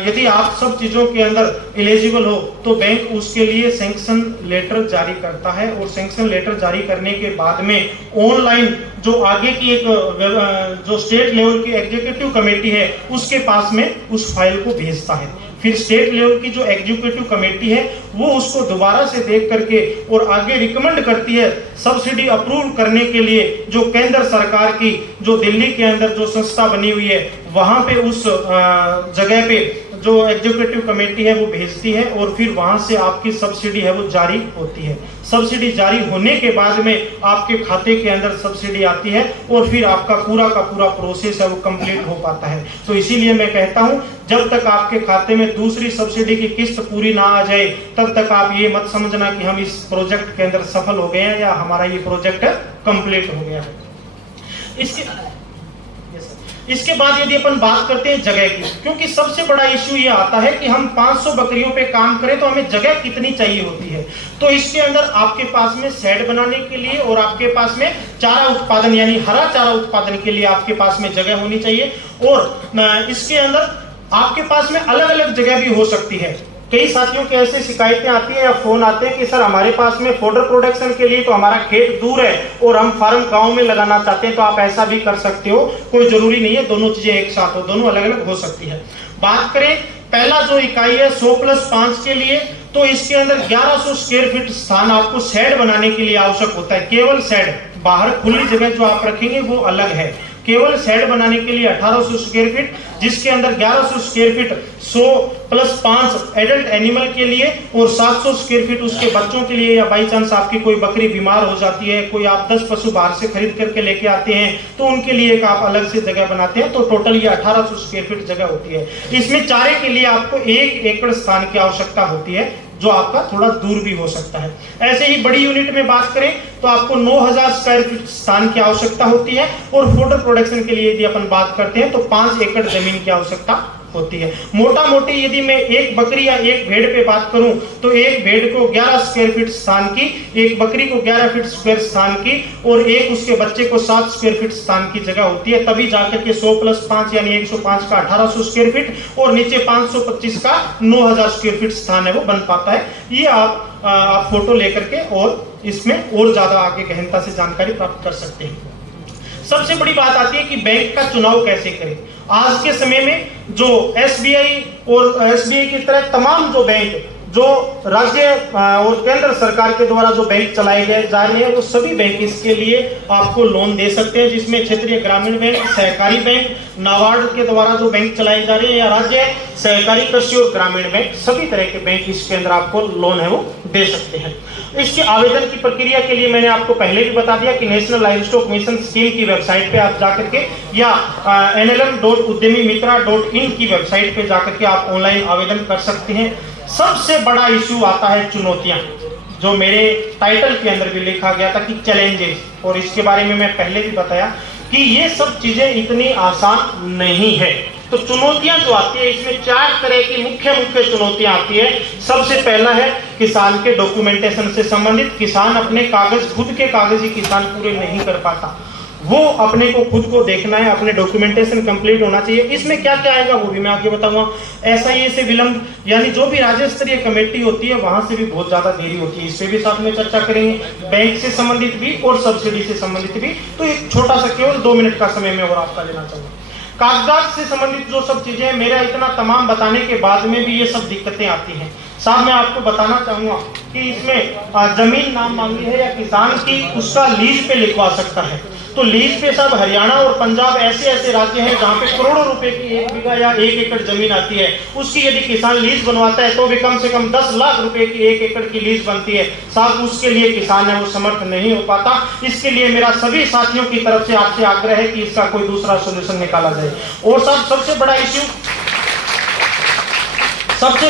यदि आप सब चीजों के अंदर एलिजिबल हो तो बैंक उसके लिए सैंक्शन लेटर जारी करता है, और सैंक्शन लेटर जारी करने के बाद में ऑनलाइन जो आगे की एक जो स्टेट लेवल की एग्जीक्यूटिव कमेटी है उसके पास में उस फाइल को भेजता है। फिर स्टेट लेवल की जो एग्जीक्यूटिव कमेटी है वो उसको दोबारा से देख करके और आगे रिकमेंड करती है सब्सिडी अप्रूव करने के लिए, जो केंद्र सरकार की जो दिल्ली के अंदर जो संस्था बनी हुई है वहां पे उस जगह पे जो एग्जीक्यूटिव कमेटी है वो भेजती है, और फिर वहां से आपकी सब्सिडी है वो जारी होती है। सब्सिडी जारी होने के बाद में आपके खाते के अंदर सब्सिडी आती है, और फिर आपका पूरा का पूरा प्रोसेस है वो कंप्लीट हो पाता है। तो इसीलिए मैं कहता हूं जब तक आपके खाते में दूसरी सब्सिडी की किस्त पूरी ना आ जाए तब तक आप ये मत समझना कि हम इस प्रोजेक्ट के अंदर सफल हो गए हैं या हमारा ये प्रोजेक्ट कंप्लीट हो गया है। इसके बाद यदि अपन बात करते हैं जगह की, क्योंकि सबसे बड़ा इश्यू ये आता है कि हम 500 बकरियों पे काम करें तो हमें जगह कितनी चाहिए होती है। तो इसके अंदर आपके पास में शेड बनाने के लिए और आपके पास में चारा उत्पादन यानी हरा चारा उत्पादन के लिए आपके पास में जगह होनी चाहिए, और इसके अंदर आपके पास में अलग अलग जगह भी हो सकती है। कई साथियों की ऐसी शिकायतें आती है या फोन आते हैं कि सर हमारे पास में फोडर प्रोडक्शन के लिए तो हमारा खेत दूर है और हम फार्म गांव में लगाना चाहते हैं, तो आप ऐसा भी कर सकते हो, कोई जरूरी नहीं है दोनों चीजें एक साथ हो, दोनों अलग अलग हो सकती है। बात करें पहला जो इकाई है 100+5 के लिए, तो इसके अंदर 1100 स्क्वायर फीट स्थान आपको शेड बनाने के लिए आवश्यक होता है। केवल शेड, बाहर खुली जगह जो आप रखेंगे वो अलग है। केवल शेड बनाने के लिए 1800 स्क्वायर फीट, जिसके अंदर 1100 स्क्वायर फीट 100+5 एडल्ट एनिमल के लिए और 700 स्क्वायर फीट उसके बच्चों के लिए, या बाई चांस आपकी कोई बकरी बीमार हो जाती है, कोई आप 10 पशु बाहर से खरीद करके लेके आते हैं तो उनके लिए एक आप अलग से जगह बनाते हैं, तो टोटल ये 1800 स्क्वायर फीट जगह होती है। इसमें चारे के लिए आपको 1 एकड़ स्थान की आवश्यकता होती है, जो आपका थोड़ा दूर भी हो सकता है। ऐसे ही बड़ी यूनिट में बात करें तो आपको 9000 स्क्वायर फीट स्थान की आवश्यकता होती है, और फोडर प्रोडक्शन के लिए यदि अपन बात करते हैं तो 5 एकड़ जमीन की आवश्यकता होती है। मोटा मोटी यदि मैं एक बकरी या एक भेड़ पे बात करूं तो एक भेड़ को 11 स्क्वायर फीट स्थान की, एक बकरी को 11 फीट स्क्वायर स्थान की, और एक उसके बच्चे को 7 स्क्वायर फीट स्थान की जगह होती है। तभी जाकर के 100+5 यानी 105 का 1800 स्क्वायर फीट और नीचे 525 का 9000 स्क्वायर फीट स्थान है वो बन पाता है। ये आप फोटो लेकर के और इसमें और ज्यादा आगे गहनता से जानकारी प्राप्त कर सकते हैं। सबसे बड़ी बात आती है कि बैंक का चुनाव कैसे करें। आज के समय में जो एसबीआई और एसबीआई की तरह तमाम जो बैंक जो राज्य और केंद्र सरकार के द्वारा जो बैंक चलाए गए जा रहे हैं वो सभी बैंक इसके लिए आपको लोन दे सकते हैं, जिसमें क्षेत्रीय ग्रामीण बैंक, सहकारी बैंक, नाबार्ड के द्वारा जो बैंक चलाए जा रहे हैं, या राज्य सहकारी कृषि और ग्रामीण बैंक, सभी तरह के बैंक इसके अंदर आपको लोन है वो दे सकते हैं। इसके आवेदन की प्रक्रिया के लिए मैंने आपको पहले भी बता दिया कि नेशनल लाइवस्टॉक मिशन स्कीम की वेबसाइट पे आप जाकर के या nlm.udyamimitra.in की वेबसाइट पे जाकर के आप ऑनलाइन आवेदन कर सकते हैं। सबसे बड़ा इशू आता है चुनौतियां, जो मेरे टाइटल के अंदर भी लिखा गया था कि चैलेंजेस, और इसके बारे में मैं पहले भी बताया कि ये सब चीजें इतनी आसान नहीं है। तो चुनौतियां जो आती है इसमें 4 तरह की मुख्य चुनौतियां आती है। सबसे पहला है किसान के डॉक्यूमेंटेशन से संबंधित। किसान अपने कागज, खुद के कागज ही किसान पूरे नहीं कर पाता, वो अपने को खुद को देखना है, अपने डॉक्यूमेंटेशन कंप्लीट होना चाहिए। इसमें क्या क्या आएगा वो भी मैं आगे बताऊंगा। एसआईए से विलंब, यानी जो भी राज्य स्तरीय कमेटी होती है वहां से भी बहुत ज्यादा देरी होती है, इस पे भी साथ में चर्चा करेंगे। बैंक से संबंधित भी और सब्सिडी से संबंधित भी। तो एक छोटा सा केवल 2 मिनट का समय में और आपका लेना चाहूंगा। कागजात से संबंधित जो सब चीजें, मेरा इतना तमाम बताने के बाद में भी ये सब दिक्कतें आती हैं। साहब मैं आपको बताना चाहूंगा कि इसमें जमीन नाम मांगी है या किसान की उसका लीज पे लिखवा सकता है। तो लीज पे सब हरियाणा और पंजाब ऐसे ऐसे राज्य हैं जहां पे करोड़ों रुपए की 1 बीघा या 1 एकड़ जमीन आती है। उसकी यदि किसान लीज बनवाता है तो भी कम से कम 10 लाख रुपए की 1 एकड़ की लीज बनती है। साहब उसके लिए किसान है वो समर्थ नहीं हो पाता। इसके लिए मेरा सभी साथियों की तरफ से आपसे आग्रह है कि इसका कोई दूसरा सोल्यूशन निकाला जाए। और साहब सबसे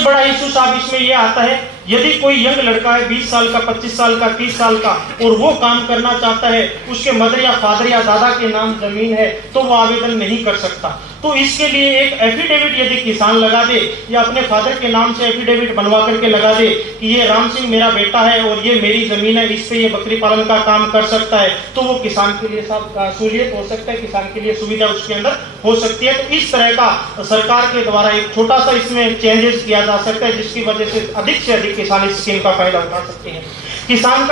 बड़ा इशू साहब इसमें यह आता है, यदि कोई यंग लड़का है 20 साल का, 25 साल का, 30 साल का और वो काम करना चाहता है, उसके मदर या फादर या दादा के नाम जमीन है तो वो आवेदन नहीं कर सकता। तो इसके लिए एक एफिडेविट यदि किसान लगा दे या अपने फादर के नाम से एफिडेविट बनवा करके लगा दे कि ये राम सिंह मेरा बेटा है और ये मेरी जमीन है, इस पे ये बकरी पालन का काम कर सकता है, तो वो किसान के लिए साहब सहूलियत हो सकता है, किसान के लिए सुविधा उसके अंदर हो सकती है। तो इस तरह का सरकार के द्वारा एक छोटा सा इसमें चेंजेस किया जा सकता है जिसकी वजह से अधिक किसान इस स्कीम का फायदा उठा सकते हैं। किसान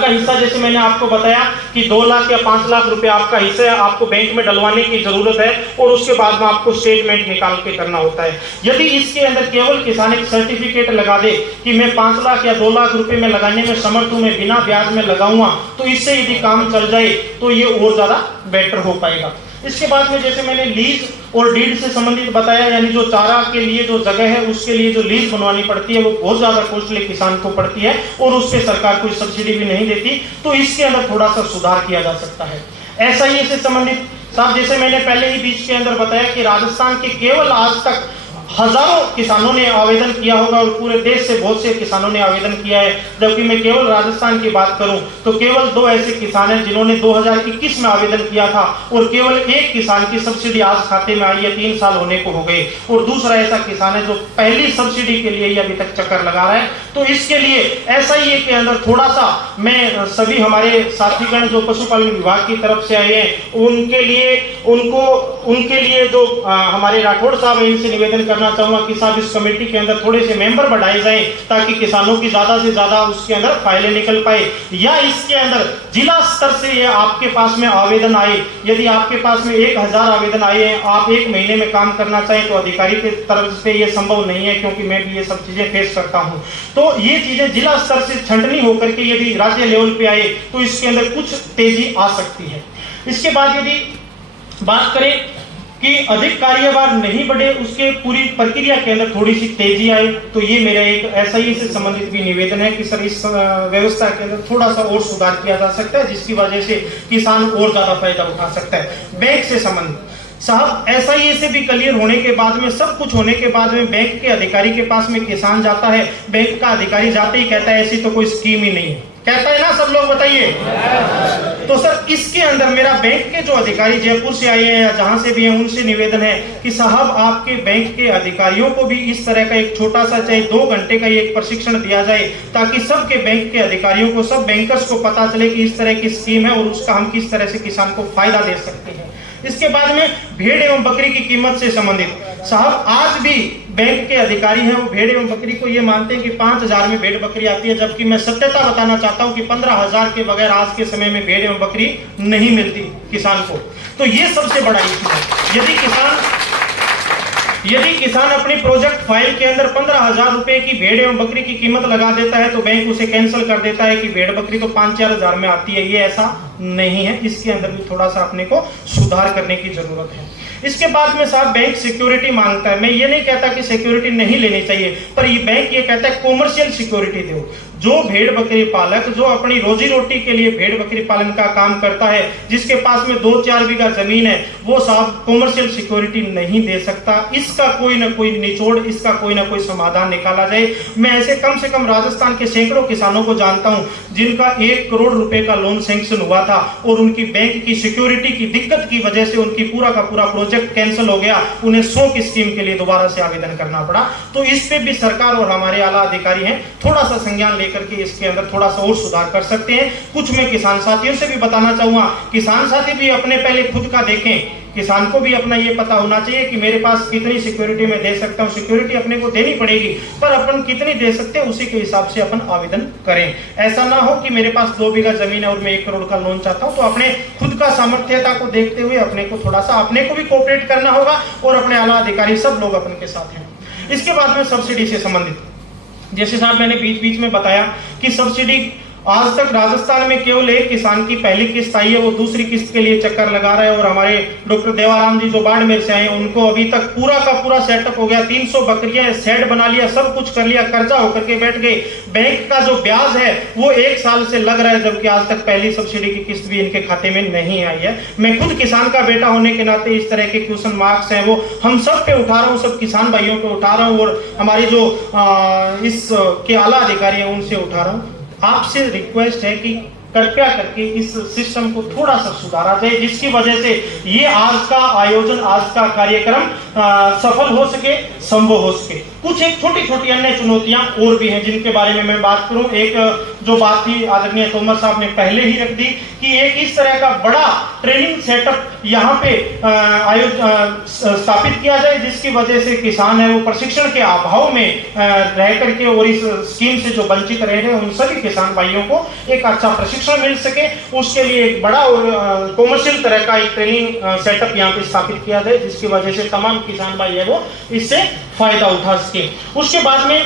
का हिस्सा जैसे मैंने आपको बताया कि 2 लाख या 5 लाख रुपए आपका हिस्सा है, आपको बैंक में डलवाने की जरूरत है और उसके बाद में आपको स्टेटमेंट निकाल के करना होता है। यदि इसके अंदर केवल किसान एक सर्टिफिकेट लगा दे कि मैं 5 लाख या 2 लाख रुपए में लगाने में समर्थ हूं, मैं बिना ब्याज में लगाऊंगा, तो इससे यदि काम चल जाए तो ये और ज्यादा बेटर हो पाएगा। इसके बाद में जैसे मैंने लीज और डीड से संबंधित बताया, यानी जो चारा के लिए जो जगह है उसके लिए जो लीज बनवानी पड़ती है वो बहुत ज्यादा कॉस्टली किसान को पड़ती है और उस पर सरकार कोई सब्सिडी भी नहीं देती। तो इसके अंदर थोड़ा सा सुधार किया जा सकता है। SIA से संबंधित साहब जैसे मैंने पहले ही बीच के अंदर बताया कि राजस्थान के केवल आज तक हजारों किसानों ने आवेदन किया होगा और पूरे देश से बहुत से किसानों ने आवेदन किया है, जबकि मैं केवल राजस्थान की बात करूं तो केवल 2 ऐसे किसान हैं जिन्होंने 2021 में आवेदन किया था और केवल एक किसान की सब्सिडी आज खाते में आई है, 3 साल होने को हो गए, और दूसरा ऐसा किसान है जो पहली सब्सिडी के लिए ही अभी तक चक्कर लगा रहा है। तो इसके लिए SIA के अंदर थोड़ा सा मैं सभी हमारे साथीगण जो पशुपालन विभाग की तरफ से आए हैं उनके लिए जो हमारे राठौड़ साहब है इनसे निवेदन करना चाहूंगा कि साहब इस कमेटी के अंदर थोड़े से मेंबर बढ़ाए जाएं ताकि किसानों की ज्यादा से ज्यादा उसके अंदर फाइलें निकल पाए, या इसके अंदर जिला स्तर से ये आपके पास में आवेदन आए। यदि आपके पास में 1000 आवेदन आए हैं, आप 1 महीने में काम करना चाहें तो अधिकारी की तरफ से ये संभव नहीं है, क्योंकि मैं भी ये सब चीजें फेस करता हूं। तो ये चीजें जिला स्तर से छंटनी होकर के यदि राज्य लेवल पे आए तो इसके अंदर कुछ तेजी आ सकती है। इसके बाद यदि बात करें कि अधिक कार्यभार नहीं बढ़े, उसके पूरी प्रक्रिया के अंदर थोड़ी सी तेजी आए, तो ये मेरा एक SIA से संबंधित भी निवेदन है कि सर इस व्यवस्था के अंदर थोड़ा सा और सुधार किया जा सकता है जिसकी वजह से किसान और ज्यादा फायदा उठा सकता है। बैंक से संबंधित साहब SIA से भी क्लियर होने के बाद में, सब कुछ होने के बाद में बैंक के अधिकारी के पास में किसान जाता है, बैंक का अधिकारी जाते ही कहता है ऐसी तो कोई स्कीम ही नहीं है, कहता है ना सब लोग, बताइए। तो सर इसके अंदर मेरा बैंक के जो अधिकारी जयपुर से आए हैं या जहां से भी हैं उनसे निवेदन है कि साहब आपके बैंक के अधिकारियों को भी इस तरह का एक छोटा सा चाहे 2 घंटे का एक प्रशिक्षण दिया जाए ताकि सबके बैंक के अधिकारियों को, सब बैंकर्स को पता चले कि इस तरह की स्कीम है और उसका हम किस तरह से किसान को फायदा दे सकते हैं। इसके बाद में भेड़ एवं बकरी की कीमत से संबंधित साहब आज भी बैंक के अधिकारी हैं वो भेड़ एवं बकरी को ये मानते हैं कि 5000 में भेड़ बकरी आती है, जबकि मैं सत्यता बताना चाहता हूं कि 15000 के बगैर आज के समय में भेड़ एवं बकरी नहीं मिलती किसान को। तो ये सबसे बड़ा इशू है। यदि किसान अपनी प्रोजेक्ट फाइल के अंदर 15000 रुपए की भेड़ एवं बकरी की कीमत लगा देता है तो बैंक उसे कैंसिल कर देता है कि भेड़ बकरी तो 5-4 हजार में आती है। ये ऐसा नहीं है, इसके अंदर भी थोड़ा सा अपने को सुधार करने की जरूरत है। इसके बाद में साहब बैंक सिक्योरिटी मांगता है। मैं ये नहीं कहता कि सिक्योरिटी नहीं लेनी चाहिए, पर ये बैंक ये कहता है कॉमर्शियल सिक्योरिटी दो। जो भेड़ बकरी पालक जो अपनी रोजी रोटी के लिए भेड़ बकरी पालन का काम करता है, जिसके पास में 2-4 बीघा जमीन है, वो साहब कॉमर्शियल सिक्योरिटी नहीं दे सकता। इसका कोई ना कोई निचोड़, इसका कोई ना कोई समाधान निकाला जाए। मैं ऐसे कम से कम राजस्थान के सैकड़ों किसानों को जानता हूं जिनका 1 करोड़ रुपए का लोन सैंक्शन हुआ था और उनकी बैंक की सिक्योरिटी की दिक्कत की वजह से उनकी पूरा का पूरा प्रोजेक्ट कैंसिल हो गया, उन्हें 100 की स्कीम के लिए दोबारा से आवेदन करना पड़ा। तो इस पे भी सरकार और हमारे आला अधिकारी हैं थोड़ा सा संज्ञान करके इसके अंदर थोड़ा सा और सुधार कर सकते हैं। कुछ मैं किसान साथियों से भी बताना चाहूंगा, किसान साथी भी अपने पहले खुद का देखें। किसान को भी अपना ये पता होना चाहिए कि मेरे पास कितनी सिक्योरिटी मैं दे सकता हूं। सिक्योरिटी अपने को देनी पड़ेगी, पर अपन कितनी दे सकते हैं उसी के हिसाब से अपन आवेदन करें। ऐसा ना हो कि मेरे पास 2 बीघा जमीन है और मैं 1 करोड़ का लोन चाहता हूं। तो अपने खुद का सामर्थ्यता को देखते हुए अपने को थोड़ा सा अपने को भी कोऑपरेट करना होगा और अपने आला अधिकारी सब लोग अपन के साथ हैं। इसके बाद में सब्सिडी से संबंधित जैसे साहब मैंने बीच बीच में बताया कि सब्सिडी आज तक राजस्थान में केवल एक किसान की पहली किस्त आई है, वो दूसरी किस्त के लिए चक्कर लगा रहा है। और हमारे डॉक्टर देवाराम जी जो बाड़मेर से आए, उनको अभी तक पूरा का पूरा सेटअप हो गया, 300 बकरियां, शेड बना लिया, सब कुछ कर लिया, कर्जा होकर के बैठ गए। बैंक का जो ब्याज है वो 1 साल से लग रहा है, जबकि आज तक पहली सब्सिडी की किस्त भी इनके खाते में नहीं आई है। मैं खुद किसान का बेटा होने के नाते इस तरह के क्वेश्चन मार्क्स हैं वो हम सब पे उठा रहा हूँ, सब किसान भाइयों पे उठा रहा हूँ, और हमारी जो इस के आला अधिकारी हैं उनसे उठा रहा हूँ। आपसे रिक्वेस्ट है कि कृपया करके इस सिस्टम को थोड़ा सा सुधारा जाए, जिसकी वजह से ये आज का आयोजन, आज का कार्यक्रम सफल हो सके, संभव हो सके। कुछ एक छोटी छोटी अन्य चुनौतियां और भी हैं जिनके बारे में मैं बात करूं। एक जो बात थी आदरणीय तोमर साहब ने पहले ही रख दी कि एक इस तरह का बड़ा ट्रेनिंग सेटअप यहाँ पे स्थापित किया जाए, जिसकी वजह से किसान है वो प्रशिक्षण के अभाव में रह करके और इस स्कीम से जो वंचित रह रहे हैं उन सभी किसान भाइयों को एक अच्छा प्रशिक्षण मिल सके। उसके लिए एक बड़ा और कॉमर्शियल तरह का एक ट्रेनिंग सेटअप यहाँ पे स्थापित किया जाए, जिसकी वजह से तमाम किसान भाई है वो इससे फायदा उठा सके। उसके बाद में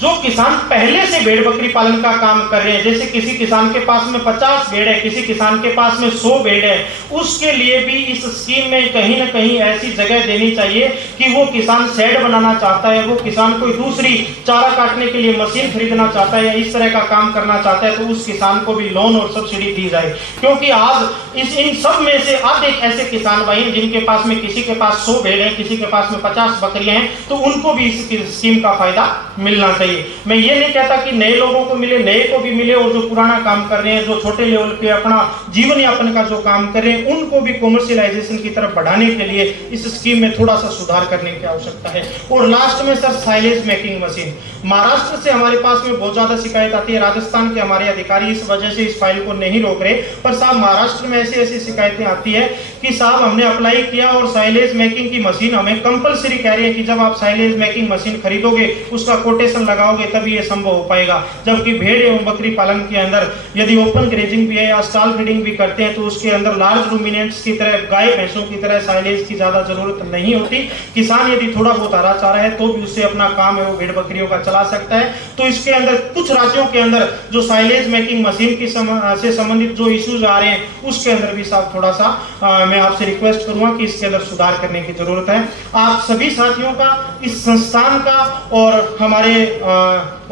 जो किसान पहले से भेड़ बकरी पालन का काम कर रहे हैं, जैसे किसी किसान के पास में 50 भेड़ है, किसी किसान के पास में 100 भेड़ है, उसके लिए भी इस स्कीम में कहीं ना कहीं ऐसी जगह देनी चाहिए कि वो किसान शेड बनाना चाहता है, वो किसान कोई दूसरी चारा काटने के लिए मशीन खरीदना चाहता है या इस तरह का काम करना चाहता है, तो उस किसान को भी लोन और सब्सिडी दी जाए। क्योंकि आज इन सब में से अधिक ऐसे किसान भाई हैं जिनके पास में किसी के पास 100 भेड़ है, किसी के पास में 50 बकरियां हैं, तो उनको भी इस स्कीम का फायदा मिलना चाहिए। मैं ये नहीं कहता कि नए लोगों को मिले, नए को भी मिले, और जो पुराना काम कर रहे हैं, जो छोटे लेवल पे अपना जीवन यापन का जो काम कर रहे हैं, उनको भी कॉमर्शियलाइजेशन की तरफ बढ़ाने के लिए इस स्कीम में थोड़ा सा सुधार करने की आवश्यकता है। और लास्ट में sir, silage making machine. Maharashtra से हमारे पास में बहुत ज्यादा शिकायत आती है, राजस्थान के हमारे अधिकारी इस वजह से इस फाइल को नहीं रोक रहे, पर साहब महाराष्ट्र में ऐसी शिकायतें आती है कि साहब हमने अप्लाई किया और साइलेज मेकिंग की मशीन हमें कंपलसरी कह रही है कि जब आप साइलेज मेकिंग मशीन खरीदोगे उसका कोटेशन लगाओगे तभी ये संभव हो पाएगा। जबकि भेड़ एवं बकरी पालन के अंदर यदि ओपन ग्रेजिंग भी है या स्टॉल फीडिंग भी करते हैं तो उसके अंदर लार्ज रूमिनेंट्स की तरह, गाय भैंसों की तरह साइलेज की ज्यादा जरूरत नहीं होती। किसान यदि थोड़ा बहुत हरा चारा है तो भी उससे अपना काम है वो भेड़ बकरियों का चला सकता है। तो इसके अंदर कुछ राज्यों के अंदर जो साइलेज मेकिंग मशीन की से संबंधित जो इश्यूज आ रहे हैं उसके अंदर भी साहब थोड़ा सा मैं आपसे रिक्वेस्ट करूंगा कि इसके अंदर सुधार करने की जरूरत है। आप सभी साथियों का, इस संस्थान का और हमारे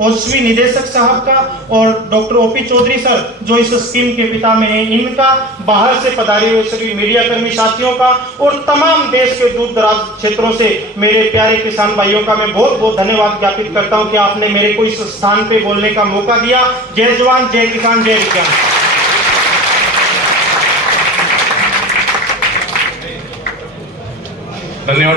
ओसवी निदेशक साहब का और डॉक्टर ओपी चौधरी सर जो इस स्कीम के पिता में हैं, इनका, बाहर से पधारे हुए सभी मीडिया कर्मी साथियों का और तमाम देश के दूर दराज क्षेत्रों से मेरे प्यारे किसान भाइयों का मैं बहुत बहुत धन्यवाद ज्ञापित करता हूं कि आपने मेरे को इस स्थान पे बोलने का मौका दिया। जय जवान, जय किसान, जय विज्ञान। धन्यवाद।